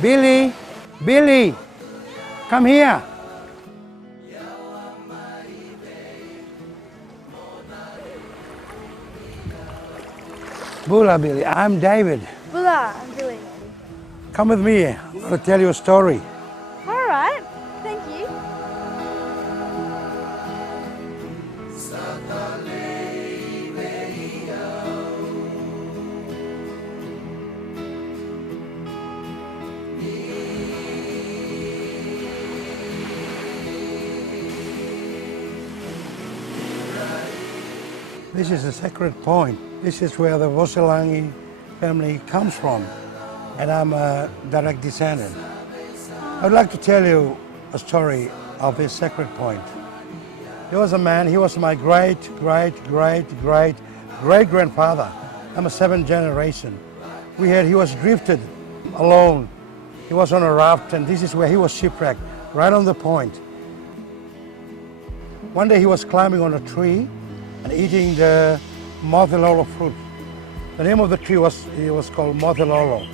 Billy, Billy, come here. Bula, Billy, I'm David. Bula, I'm Billy. Come with me, I'm going to tell you a story. All right, thank you. This is a sacred point. This is where the Voselangi family comes from, and I'm a direct descendant. I would like to tell you a story of this sacred point. There was a man, he was my great-great-great-great-great-grandfather. I'm a seventh generation. He was drifted alone. He was on a raft, and this is where he was shipwrecked, right on the point. One day he was climbing on a tree and eating the mothelolo fruit. The name of the tree was called mothelolo.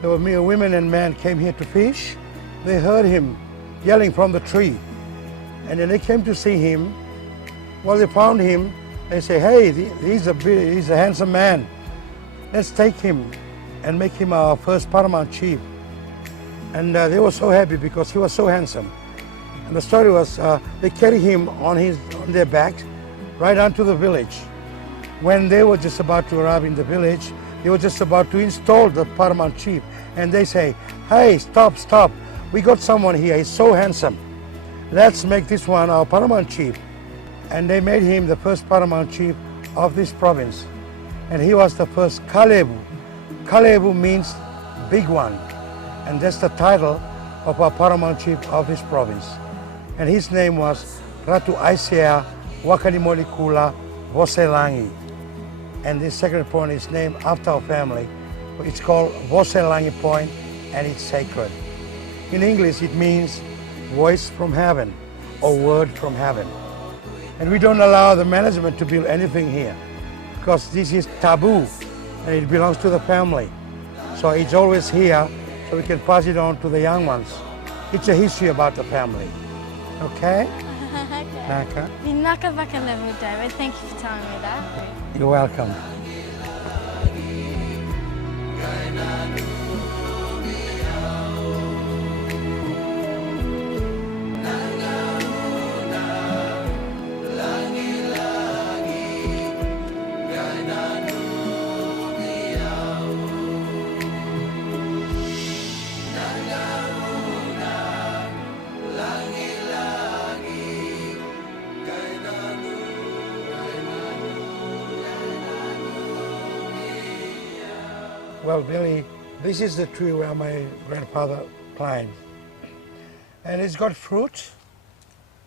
There were women and men came here to fish. They heard him yelling from the tree. And then they came to see him. Well, they found him. They say, hey, he's a handsome man. Let's take him and make him our first paramount chief. And they were so happy because he was so handsome. And the story was, they carried him on their backs right onto the village. When they were just about to arrive in the village, they were just about to install the paramount chief. And they say, hey, stop. We got someone here, he's so handsome. Let's make this one our paramount chief. And they made him the first paramount chief of this province. And he was the first Kalebu. Kalebu means big one. And that's the title of our paramount chief of this province. And his name was Ratu Aisea Wakanimolikula Voselangi. And this sacred point is named after our family. It's called Voselangi Point, and it's sacred. In English, it means voice from heaven or word from heaven. And we don't allow the management to build anything here because this is taboo and it belongs to the family. So it's always here so we can pass it on to the young ones. It's a history about the family. Okay? Naka. Naka Vakalevu, David. Thank you for telling me that. You're welcome. Well, Billy, this is the tree where my grandfather climbed. And it's got fruit.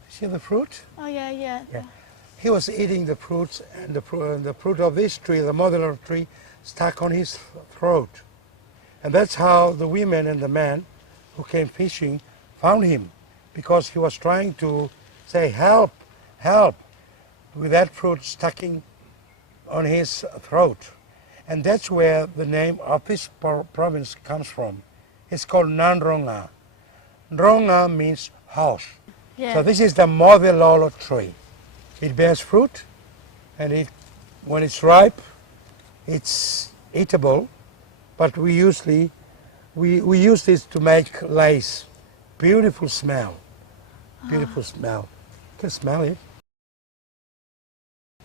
See the fruit? Oh, yeah. He was eating the fruits, and the fruit of this tree, the mother tree, stuck on his throat. And that's how the women and the men who came fishing found him, because he was trying to say, help, with that fruit stucking on his throat. And that's where the name of this province comes from. It's called Nandronga. Ndronga means house. Yeah. So this is the mothelolo tree. It bears fruit, and when it's ripe, it's eatable. But we use this to make lace. Beautiful smell. Beautiful smell. You can smell it.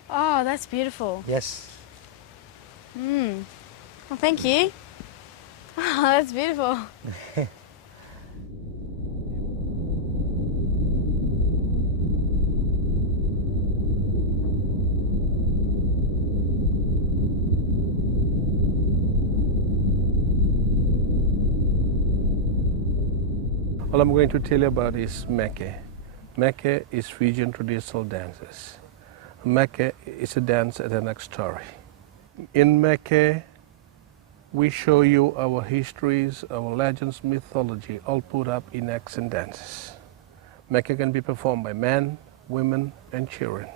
Oh, that's beautiful. Yes. Well, thank you. Oh, that's beautiful. All I'm going to tell you about is Meke. Meke is Fijian traditional dances. Meke is a dance at the next story. In Meke, we show you our histories, our legends, mythology, all put up in acts and dances. Meke can be performed by men, women, and children.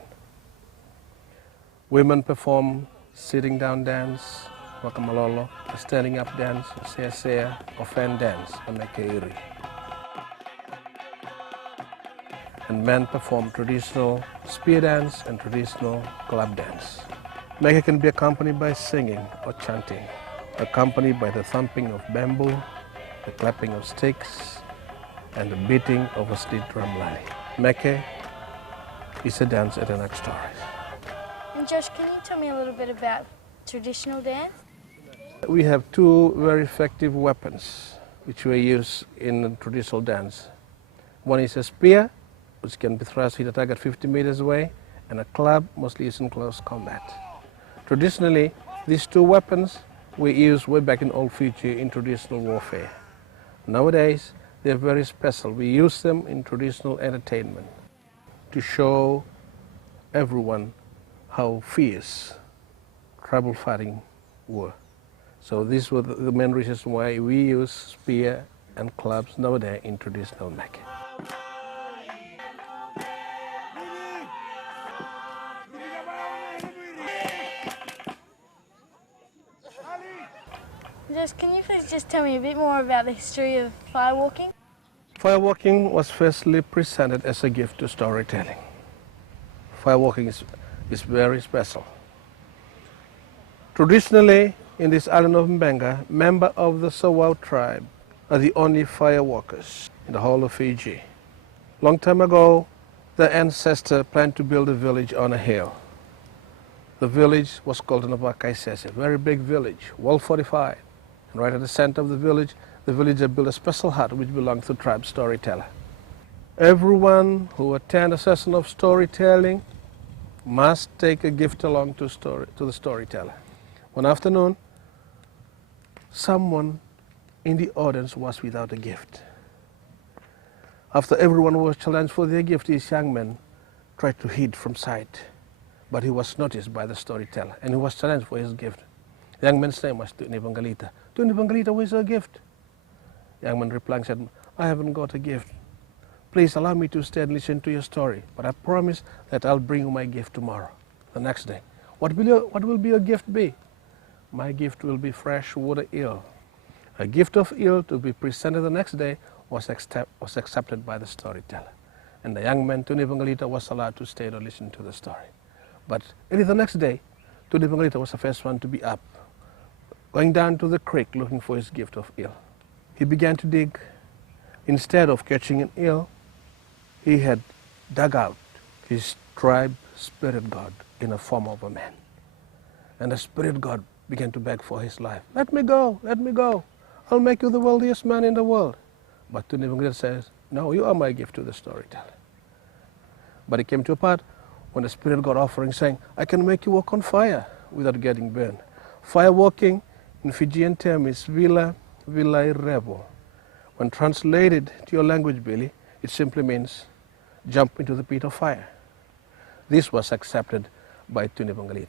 Women perform sitting down dance, Wakamalolo, a standing up dance, Sea, or fan dance, a Mekeiri. And men perform traditional spear dance and traditional club dance. Meke can be accompanied by singing or chanting, accompanied by the thumping of bamboo, the clapping of sticks, and the beating of a steel drum lally. Meke is a dance at an story. And Josh, can you tell me a little bit about traditional dance? We have two very effective weapons which we use in traditional dance. One is a spear, which can be thrust hit a target 50 meters away, and a club, mostly used in close combat. Traditionally, these two weapons we used way back in old Fiji in traditional warfare. Nowadays, they're very special. We use them in traditional entertainment to show everyone how fierce tribal fighting were. So these were the main reasons why we use spear and clubs nowadays in traditional Meke. Josh, can you please just tell me a bit more about the history of firewalking? Firewalking was firstly presented as a gift to storytelling. Firewalking is very special. Traditionally, in this island of Mbenga, members of the Sawau tribe are the only firewalkers in the whole of Fiji. Long time ago, their ancestor planned to build a village on a hill. The village was called Navakaisese, a very big village, well fortified. And right at the center of the villager built a special hut which belonged to the tribe storyteller. Everyone who attends a session of storytelling must take a gift along to the storyteller. One afternoon, someone in the audience was without a gift. After everyone was challenged for their gift, this young man tried to hide from sight, but he was noticed by the storyteller and he was challenged for his gift. The young man's name was Tuni Bangalita. Tuni Bangalita, where's your gift? The young man replied and said, I haven't got a gift. Please allow me to stay and listen to your story, but I promise that I'll bring you my gift tomorrow, the next day. What will be your gift be? My gift will be fresh water eel. A gift of eel to be presented the next day was accepted by the storyteller. And the young man, Tuni Bangalita, was allowed to stay to listen to the story. But early the next day, Tuni Bangalita was the first one to be up, going down to the creek looking for his gift of eel. He began to dig. Instead of catching an eel, he had dug out his tribe spirit god in the form of a man. And the spirit god began to beg for his life. Let me go, I'll make you the wealthiest man in the world. But Tuni Bangalita says, no, you are my gift to the storyteller. But it came to a part when the spirit god offering saying, I can make you walk on fire without getting burned. Firewalking in Fijian term is vila rebo. When translated to your language, Billy, it simply means jump into the pit of fire. This was accepted by Tuni Bangalita.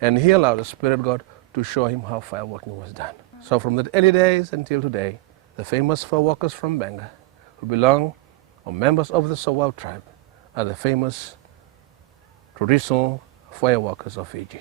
And he allowed the spirit god to show him how firewalking was done. So from the early days until today, the famous firewalkers from Benga, who belong or members of the Sawau tribe, are the famous traditional firewalkers of Fiji.